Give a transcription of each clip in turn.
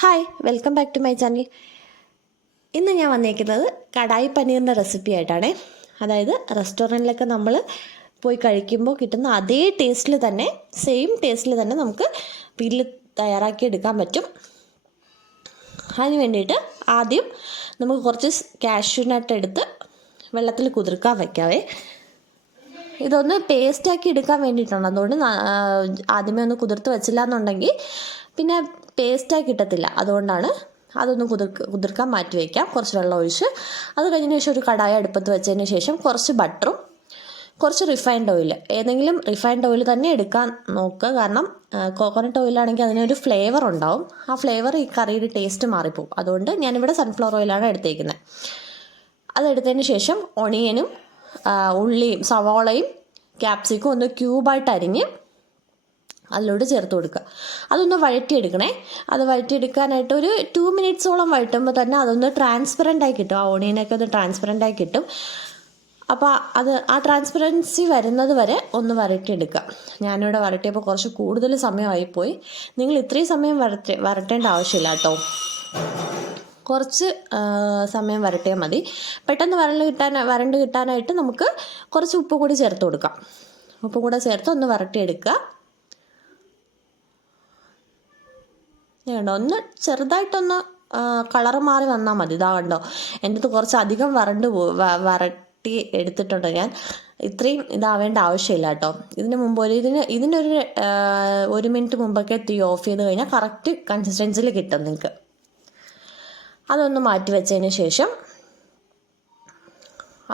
Hi, welcome back to my channel. ഇന്ന് ഞാൻ വന്നിരിക്കുന്നത് കടായി പനീറിൻ്റെ റെസിപ്പി ആയിട്ടാണ്. അതായത് റെസ്റ്റോറൻറ്റിലൊക്കെ നമ്മൾ പോയി കഴിക്കുമ്പോൾ കിട്ടുന്ന അതേ ടേസ്റ്റിൽ തന്നെ, സെയിം ടേസ്റ്റിൽ തന്നെ നമുക്ക് വീട്ടിൽ തയ്യാറാക്കി എടുക്കാൻ പറ്റും. അതിന് വേണ്ടിയിട്ട് ആദ്യം നമുക്ക് കുറച്ച് കാഷ്യൂ നട്ട് എടുത്ത് വെള്ളത്തിൽ കുതിർക്കാൻ വയ്ക്കാവേ. ഇതൊന്ന് പേസ്റ്റാക്കി എടുക്കാൻ വേണ്ടിയിട്ടാണ്. അതുകൊണ്ട് ആദ്യമേ ഒന്ന് കുതിർത്ത് വെച്ചില്ല എന്നുണ്ടെങ്കിൽ പിന്നെ പേസ്റ്റാക്കി കിട്ടത്തില്ല. അതുകൊണ്ടാണ് അതൊന്ന് കുതിർക്കാൻ മാറ്റി വയ്ക്കാം. കുറച്ച് വെള്ളം ഒഴിച്ച് അത് കഴിഞ്ഞതിന് ശേഷം ഒരു കടായി അടുപ്പത്ത് വെച്ചതിന് ശേഷം കുറച്ച് ബട്ടറും കുറച്ച് റിഫൈൻഡ് ഓയിൽ, ഏതെങ്കിലും റിഫൈൻഡ് ഓയിൽ തന്നെ എടുക്കാൻ നോക്കുക. കാരണം കോക്കനട്ട് ഓയിലാണെങ്കിൽ അതിനൊരു ഫ്ലേവർ ഉണ്ടാവും. ആ ഫ്ലേവർ ഈ കറിയുടെ ടേസ്റ്റ് മാറിപ്പോവും. അതുകൊണ്ട് ഞാനിവിടെ സൺഫ്ലവർ ഓയിലാണ് എടുത്തേക്കുന്നത്. അതെടുത്തതിന് ശേഷം ഒണിയനും ഉള്ളിയും സവാളയും ക്യാപ്സിക്കും ഒന്ന് ക്യൂബായിട്ട് അരിഞ്ഞ് അതിലോട്ട് ചേർത്ത് കൊടുക്കുക. അതൊന്ന് വഴറ്റിയെടുക്കണേ. അത് വഴറ്റിയെടുക്കാനായിട്ട് ഒരു 2 മിനിറ്റ്സോളം വഴറ്റുമ്പോൾ തന്നെ അതൊന്ന് ട്രാൻസ്പെറൻ്റായി കിട്ടും. ആ ഓണിയനൊക്കെ ഒന്ന് ട്രാൻസ്പെറൻ്റായി കിട്ടും. അപ്പോൾ ആ ട്രാൻസ്പെറൻസി വരുന്നത് വരെ ഒന്ന് വരട്ടിയെടുക്കുക. ഞാനിവിടെ വരട്ടിയപ്പോൾ കുറച്ച് കൂടുതൽ സമയമായിപ്പോയി. നിങ്ങൾ ഇത്രയും സമയം വരട്ടേണ്ട ആവശ്യമില്ല കേട്ടോ. കുറച്ച് സമയം വരട്ടിയാൽ മതി. പെട്ടെന്ന് വരണ്ട് കിട്ടാനായിട്ട് നമുക്ക് കുറച്ച് ഉപ്പ് കൂടി ചേർത്ത് കൊടുക്കാം. ഉപ്പ് കൂടെ ചേർത്ത് ഒന്ന് വരട്ടിയെടുക്കുക. കണ്ടോ, ഒന്ന് ചെറുതായിട്ടൊന്ന് കളറ് മാറി വന്നാൽ മതി. ഇതാ കണ്ടോ, എൻ്റെ അടുത്ത് കുറച്ച് അധികം വരട്ടി എടുത്തിട്ടുണ്ട് ഞാൻ. ഇത്രയും ഇതാവേണ്ട ആവശ്യമില്ല കേട്ടോ. ഇതിന് മുമ്പ് ഇതിനൊരു 1 മിനിറ്റ് മുമ്പൊക്കെ തീ ഓഫ് ചെയ്ത് കഴിഞ്ഞാൽ കറക്റ്റ് കൺസിസ്റ്റൻസിയിൽ കിട്ടും നിങ്ങൾക്ക്. അതൊന്ന് മാറ്റി വെച്ചതിന് ശേഷം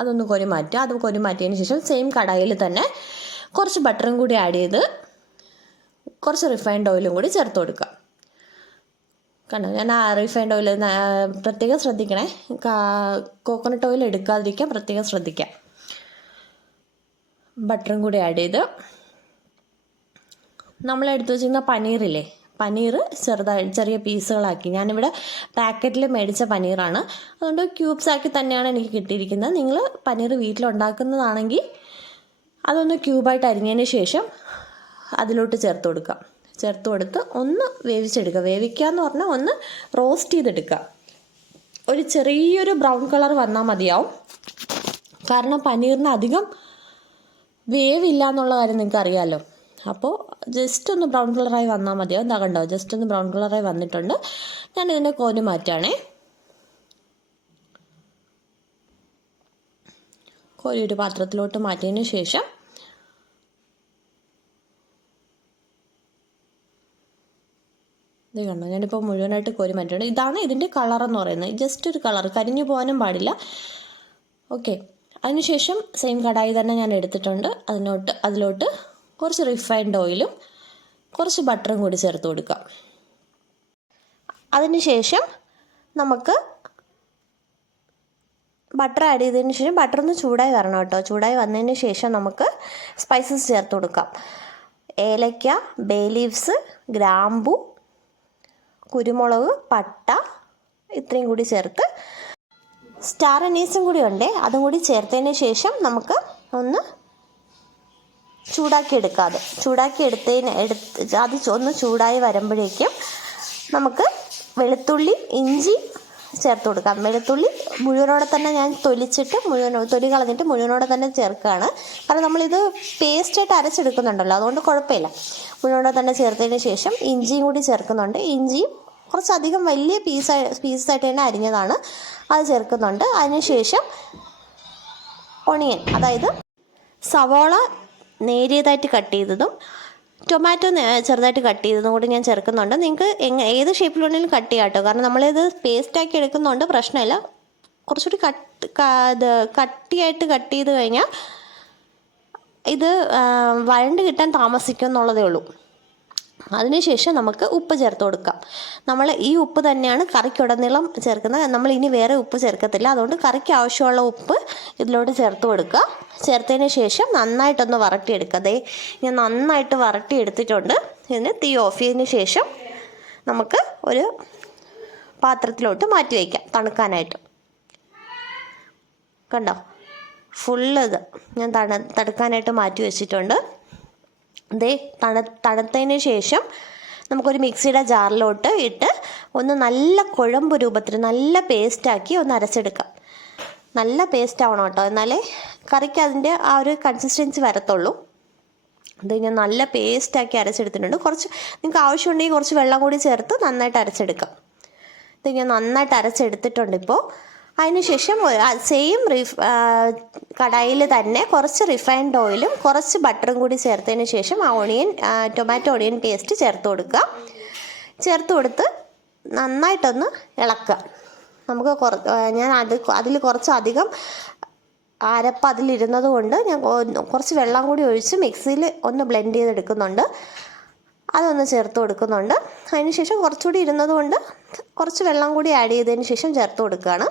അതൊന്ന് കൊരി മാറ്റിയതിന് ശേഷം സെയിം കടായിൽ തന്നെ കുറച്ച് ബട്ടറും കൂടി ആഡ് ചെയ്ത് കുറച്ച് റിഫൈൻഡ് ഓയിലും കൂടി ചേർത്ത് കൊടുക്കുക. കണ്ടോ, ഞാൻ ആ റിഫൈൻഡ് ഓയിൽ പ്രത്യേകം ശ്രദ്ധിക്കണേ. കോക്കനട്ട് ഓയിൽ എടുക്കാതിരിക്കാൻ പ്രത്യേകം ശ്രദ്ധിക്കാം. ബട്ടറും കൂടി ആഡ് ചെയ്ത് നമ്മൾ എടുത്തു വെച്ചിരുന്ന പനീറില്ലേ, പനീർ ചെറിയ പീസുകളാക്കി, ഞാനിവിടെ പാക്കറ്റിൽ മേടിച്ച പനീറാണ്. അതുകൊണ്ട് ക്യൂബ്സ് ആക്കി തന്നെയാണ് എനിക്ക് കിട്ടിയിരിക്കുന്നത്. നിങ്ങൾ പനീർ വീട്ടിലുണ്ടാക്കുന്നതാണെങ്കിൽ അതൊന്ന് ക്യൂബായിട്ട് അരിഞ്ഞതിന് ശേഷം അതിലോട്ട് ചേർത്ത് കൊടുക്കുക. ചേർത്ത് കൊടുത്ത് ഒന്ന് വേവിച്ചെടുക്കുക. വേവിക്കുക എന്ന് പറഞ്ഞാൽ ഒന്ന് റോസ്റ്റ് ചെയ്തെടുക്കുക. ഒരു ചെറിയൊരു ബ്രൗൺ കളർ വന്നാൽ മതിയാവും. കാരണം പനീറിന് അധികം വേവില്ല എന്നുള്ള കാര്യം നിങ്ങൾക്ക് അറിയാമല്ലോ. അപ്പോൾ ജസ്റ്റ് ഒന്ന് ബ്രൗൺ കളറായി വന്നാൽ മതിയാവും. എന്താ കണ്ടോ, ജസ്റ്റ് ഒന്ന് ബ്രൗൺ കളറായി വന്നിട്ടുണ്ട്. ഞാൻ ഇതിനെ കോരി മാറ്റാണേ. കോരി ഒരു പാത്രത്തിലോട്ട് മാറ്റിയതിന് ശേഷം ഇത് കണ്ടോ, ഞാനിപ്പോൾ മുഴുവനായിട്ട് കോരി മാറ്റിയിട്ടുണ്ട്. ഇതാണ് ഇതിൻ്റെ കളറെന്ന് പറയുന്നത്. ജസ്റ്റ് ഒരു കളർ, കരിഞ്ഞു പോകാനും പാടില്ല. ഓക്കെ, അതിനുശേഷം സെയിം കടായി തന്നെ ഞാൻ എടുത്തിട്ടുണ്ട്. അതിലോട്ട് കുറച്ച് റിഫൈൻഡ് ഓയിലും കുറച്ച് ബട്ടറും കൂടി ചേർത്ത് കൊടുക്കുക. അതിനുശേഷം നമുക്ക് ബട്ടർ ആഡ് ചെയ്തതിന് ശേഷം ബട്ടർ ഒന്ന് ചൂടായി വരണം കേട്ടോ. ചൂടായി വന്നതിന് ശേഷം നമുക്ക് സ്പൈസസ് ചേർത്ത് കൊടുക്കാം. ഏലക്ക, ബേ ലീവ്സ്, ഗ്രാമ്പു, കുരുമുളക്, പട്ട, ഇത്രയും കൂടി ചേർത്ത് സ്റ്റാർ അനീസും കൂടി ഉണ്ട്. അതും കൂടി ചേർത്തതിന് ശേഷം നമുക്ക് ഒന്ന് അത് ഒന്ന് ചൂടായി വരുമ്പോഴേക്കും നമുക്ക് വെളുത്തുള്ളി, ഇഞ്ചി ചേർത്ത് കൊടുക്കാം. വെളുത്തുള്ളി മുഴുവനോടെ തന്നെ ഞാൻ തൊലി കളഞ്ഞിട്ട് മുഴുവനോടെ തന്നെ ചേർക്കുകയാണ്. കാരണം നമ്മളിത് പേസ്റ്റായിട്ട് അരച്ചെടുക്കുന്നുണ്ടല്ലോ, അതുകൊണ്ട് കുഴപ്പമില്ല. മുഴുവനോടെ തന്നെ ചേർത്തതിന് ശേഷം ഇഞ്ചിയും കൂടി ചേർക്കുന്നുണ്ട്. ഇഞ്ചിയും കുറച്ചധികം വലിയ പീസായിട്ട് തന്നെ അരിഞ്ഞതാണ്, അത് ചേർക്കുന്നുണ്ട്. അതിനുശേഷം ഒണിയൻ, അതായത് സവോള നേരിയതായിട്ട് കട്ട് ചെയ്തതും ടൊമാറ്റോ ചെറുതായിട്ട് കട്ട് ചെയ്തതും കൂടി ഞാൻ ചേർക്കുന്നുണ്ട്. നിങ്ങൾക്ക് ഏത് ഷേപ്പിൽ വേണമെങ്കിലും കട്ട് ചെയ്യാം കേട്ടോ. കാരണം നമ്മളിത് പേസ്റ്റാക്കി എടുക്കുന്നതുകൊണ്ട് പ്രശ്നമില്ല. കുറച്ചുകൂടി കട്ടിയായിട്ട് കട്ട് ചെയ്ത് കഴിഞ്ഞാൽ ഇത് വഴണ്ട് കിട്ടാൻ താമസിക്കും എന്നുള്ളതേ ഉള്ളൂ. അതിനുശേഷം നമുക്ക് ഉപ്പ് ചേർത്ത് കൊടുക്കാം. നമ്മൾ ഈ ഉപ്പ് തന്നെയാണ് കറിക്കുടനീളം ചേർക്കുന്നത്. നമ്മൾ ഇനി വേറെ ഉപ്പ് ചേർക്കത്തില്ല. അതുകൊണ്ട് കറിക്ക് ആവശ്യമുള്ള ഉപ്പ് ഇതിലോട്ട് ചേർത്ത് കൊടുക്കുക. ചേർത്തതിന് ശേഷം നന്നായിട്ടൊന്ന് വരട്ടിയെടുക്കുക. അതേ, ഞാൻ നന്നായിട്ട് വരട്ടിയെടുത്തിട്ടുണ്ട്. ഇതിന് തീ ഓഫ് ചെയ്തതിന് ശേഷം നമുക്ക് ഒരു പാത്രത്തിലോട്ട് മാറ്റി വയ്ക്കാം തണുക്കാനായിട്ട്. കണ്ടോ, ഫുള്ളത് ഞാൻ തണുക്കാനായിട്ട് മാറ്റി വെച്ചിട്ടുണ്ട്. തണുത്തതിന് ശേഷം നമുക്കൊരു മിക്സിയുടെ ജാറിലോട്ട് ഇട്ട് ഒന്ന് നല്ല കുഴമ്പ് രൂപത്തിൽ നല്ല പേസ്റ്റാക്കി ഒന്ന് അരച്ചെടുക്കാം. നല്ല പേസ്റ്റ് ആവണം കേട്ടോ, എന്നാലേ കറിക്ക് അതിൻ്റെ ആ ഒരു കൺസിസ്റ്റൻസി വരത്തുള്ളൂ. അത് ഞാൻ നല്ല പേസ്റ്റാക്കി അരച്ചെടുത്തിട്ടുണ്ട്. കുറച്ച് നിങ്ങൾക്ക് ആവശ്യമുണ്ടെങ്കിൽ കുറച്ച് വെള്ളം കൂടി ചേർത്ത് നന്നായിട്ട് അരച്ചെടുക്കാം. ഇത് ഞാൻ നന്നായിട്ട് അരച്ചെടുത്തിട്ടുണ്ട് ഇപ്പോൾ. അതിനുശേഷം സെയിം കടായിൽ തന്നെ കുറച്ച് റിഫൈൻഡ് ഓയിലും കുറച്ച് ബട്ടറും കൂടി ചേർത്തതിന് ശേഷം ആ ടൊമാറ്റോ ഓണിയൻ പേസ്റ്റ് ചേർത്ത് കൊടുക്കുക. ചേർത്ത് കൊടുത്ത് നന്നായിട്ടൊന്ന് ഇളക്കുക. നമുക്ക് ഞാൻ അതിൽ കുറച്ചധികം അരപ്പ് അതിലിരുന്നത് കൊണ്ട് ഞാൻ കുറച്ച് വെള്ളം കൂടി ഒഴിച്ച് മിക്സിയിൽ ഒന്ന് ബ്ലെൻഡ് ചെയ്തെടുക്കുന്നുണ്ട്. അതൊന്ന് ചേർത്ത് കൊടുക്കുന്നുണ്ട്. അതിന് ശേഷം കുറച്ചുകൂടി ഇരുന്നത് കൊണ്ട് കുറച്ച് വെള്ളം കൂടി ആഡ് ചെയ്തതിന് ശേഷം ചേർത്ത് കൊടുക്കുകയാണ്.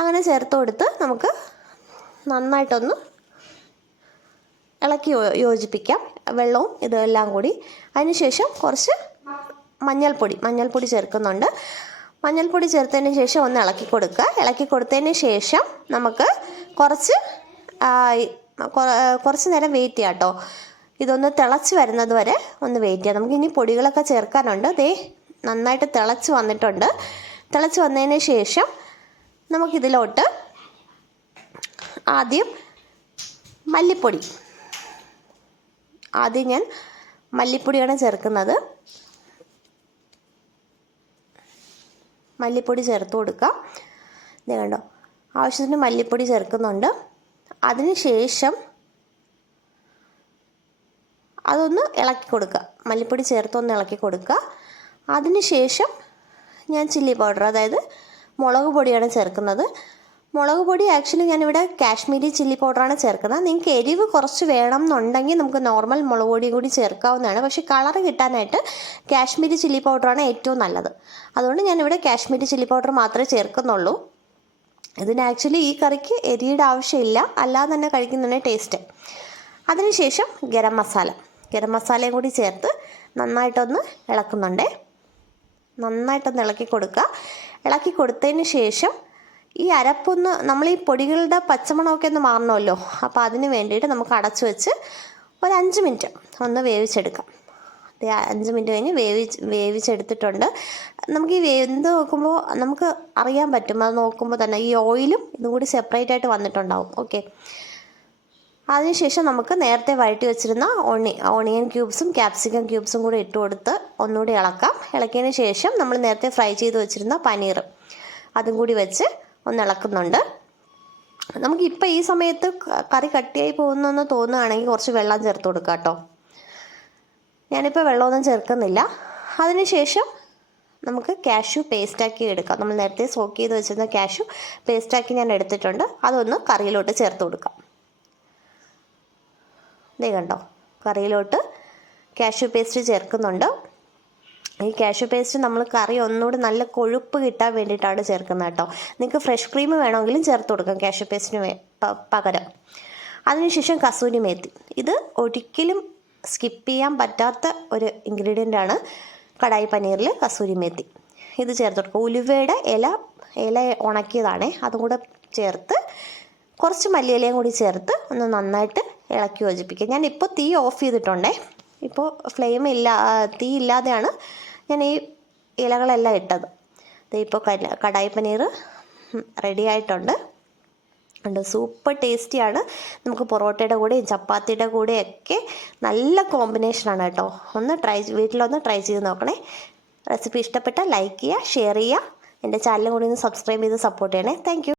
അങ്ങനെ ചേർത്ത് കൊടുത്ത് നമുക്ക് നന്നായിട്ടൊന്ന് ഇളക്കി യോജിപ്പിക്കാം, വെള്ളവും ഇതെല്ലാം കൂടി. അതിന് ശേഷം കുറച്ച് മഞ്ഞൾപ്പൊടി ചേർക്കുന്നുണ്ട്. മഞ്ഞൾപ്പൊടി ചേർത്തതിന് ശേഷം ഒന്ന് ഇളക്കി കൊടുക്കുക. ഇളക്കി കൊടുത്തതിന് ശേഷം നമുക്ക് കുറച്ച് നേരം വെയിറ്റ് ചെയ്യാം കേട്ടോ. ഇതൊന്ന് തിളച്ച് വരുന്നത് വരെ ഒന്ന് വെയിറ്റ് ചെയ്യാം. നമുക്കിനി പൊടികളൊക്കെ ചേർക്കാനുണ്ട്. നന്നായിട്ട് തിളച്ച് വന്നിട്ടുണ്ട്. തിളച്ച് വന്നതിന് ശേഷം നമുക്കിതിലോട്ട് ആദ്യം ഞാൻ മല്ലിപ്പൊടിയാണ് ചേർക്കുന്നത്. മല്ലിപ്പൊടി ചേർത്ത് കൊടുക്കാം. ഇത് കണ്ടോ, ആവശ്യത്തിന് മല്ലിപ്പൊടി ചേർക്കുന്നുണ്ട്. അതിന് ശേഷം അതൊന്ന് ഇളക്കി കൊടുക്കുക. മല്ലിപ്പൊടി ചേർത്തൊന്ന് ഇളക്കി കൊടുക്കുക. അതിന് ശേഷം ഞാൻ ചില്ലി പൗഡർ, അതായത് മുളക് പൊടിയാണ് ചേർക്കുന്നത്. മുളക് പൊടി ആക്ച്വലി ഞാനിവിടെ കാശ്മീരി ചില്ലി പൗഡറാണ് ചേർക്കുന്നത്. നിങ്ങൾക്ക് എരിവ് കുറച്ച് വേണം എന്നുണ്ടെങ്കിൽ നമുക്ക് നോർമൽ മുളക് പൊടി കൂടി ചേർക്കാവുന്നതാണ്. പക്ഷേ കളർ കിട്ടാനായിട്ട് കാശ്മീരി ചില്ലി പൗഡറാണ് ഏറ്റവും നല്ലത്. അതുകൊണ്ട് ഞാനിവിടെ കാശ്മീരി ചില്ലി പൗഡർ മാത്രമേ ചേർക്കുന്നുള്ളൂ. ഇതിന് ആക്ച്വലി ഈ കറിക്ക് എരിയുടെ ആവശ്യമില്ല, അല്ലാതെ തന്നെ കഴിക്കുന്നതാണ് ടേസ്റ്റ്. അതിനുശേഷം ഗരം മസാലയും കൂടി ചേർത്ത് നന്നായിട്ടൊന്ന് നന്നായിട്ടൊന്ന് ഇളക്കി കൊടുക്കുക. ഇളക്കി കൊടുത്തതിന് ശേഷം ഈ അരപ്പൊന്ന് നമ്മൾ ഈ പൊടികളുടെ പച്ചമണമൊക്കെ ഒന്ന് മാറണമല്ലോ, അപ്പോൾ അതിന് വേണ്ടിയിട്ട് നമുക്ക് അടച്ചു വെച്ച് ഒരു 5 മിനിറ്റ് ഒന്ന് വേവിച്ചെടുക്കാം. 5 മിനിറ്റ് കഴിഞ്ഞ് വേവിച്ചെടുത്തിട്ടുണ്ട്. നമുക്ക് ഈ വെന്ത് നോക്കുമ്പോൾ നമുക്ക് അറിയാൻ പറ്റും. അത് നോക്കുമ്പോൾ തന്നെ ഈ ഓയിലും ഇതും കൂടി സെപ്പറേറ്റ് ആയിട്ട് വന്നിട്ടുണ്ടാവും. ഓക്കെ, അതിനുശേഷം നമുക്ക് നേരത്തെ വഴറ്റി വെച്ചിരുന്ന ഓണിയൻ ക്യൂബ്സും ക്യാപ്സിക്കം ക്യൂബ്സും കൂടി ഇട്ട് കൊടുത്ത് ഒന്നുകൂടി ഇളക്കാം. ഇളക്കിയതിന് ശേഷം നമ്മൾ നേരത്തെ ഫ്രൈ ചെയ്ത് വെച്ചിരുന്ന പനീർ അതും കൂടി വെച്ച് ഒന്ന് ഇളക്കുന്നുണ്ട്. നമുക്കിപ്പോൾ ഈ സമയത്ത് കറി കട്ടിയായി പോകുന്നെന്ന് തോന്നുകയാണെങ്കിൽ കുറച്ച് വെള്ളം ചേർത്ത് കൊടുക്കാം കേട്ടോ. ഞാനിപ്പോൾ വെള്ളമൊന്നും ചേർക്കുന്നില്ല. അതിനുശേഷം നമുക്ക് കാഷ്യൂ പേസ്റ്റാക്കി എടുക്കാം. നമ്മൾ നേരത്തെ സോക്ക് ചെയ്ത് വെച്ചിരുന്ന കാഷ്യൂ പേസ്റ്റാക്കി ഞാൻ എടുത്തിട്ടുണ്ട്. അതൊന്ന് കറിയിലോട്ട് ചേർത്ത് കൊടുക്കാം. ദേ കണ്ടോ, കറിയിലോട്ട് കാഷ്യൂ പേസ്റ്റ് ചേർക്കുന്നുണ്ട്. ഈ കാഷ്യൂ പേസ്റ്റ് നമ്മൾ കറി ഒന്നുകൂടി നല്ല കൊഴുപ്പ് കിട്ടാൻ വേണ്ടിയിട്ടാണ് ചേർക്കുന്നത് കേട്ടോ. നിങ്ങൾക്ക് ഫ്രഷ് ക്രീം വേണമെങ്കിലും ചേർത്ത് കൊടുക്കാം കാഷ്യൂ പേസ്റ്റിന് പകരം. അതിനുശേഷം കസൂരി മേത്തി. ഇത് ഒരിക്കലും സ്കിപ്പ് ചെയ്യാൻ പറ്റാത്ത ഒരു ഇൻഗ്രീഡിയൻ്റാണ് കടായി പനീറിൽ കസൂരി മേത്തി. ഇത് ചേർത്ത് കൊടുക്കുക. ഉലുവയുടെ ഇല ഉണക്കിയതാണേ, അതും കൂടെ ചേർത്ത് കുറച്ച് മല്ലിയിലയും കൂടി ചേർത്ത് ഒന്ന് നന്നായിട്ട് ഇളക്കി യോജിപ്പിക്കുക. ഞാനിപ്പോൾ തീ ഓഫ് ചെയ്തിട്ടുണ്ടേ. ഇപ്പോൾ തീ ഇല്ലാതെയാണ് ഞാൻ ഈ ഇലകളെല്ലാം ഇട്ടത്. ഇപ്പോൾ കടായി പനീർ റെഡി ആയിട്ടുണ്ട്. സൂപ്പർ ടേസ്റ്റിയാണ്. നമുക്ക് പൊറോട്ടയുടെ കൂടെയും ചപ്പാത്തിയുടെ കൂടെയൊക്കെ നല്ല കോമ്പിനേഷനാണ് കേട്ടോ. വീട്ടിലൊന്ന് ട്രൈ ചെയ്ത് നോക്കണേ. റെസിപ്പി ഇഷ്ടപ്പെട്ടാൽ ലൈക്ക് ചെയ്യുക, ഷെയർ ചെയ്യുക. എൻ്റെ ചാനലും കൂടി ഒന്ന് സബ്സ്ക്രൈബ് ചെയ്ത് സപ്പോർട്ട് ചെയ്യണേ. താങ്ക്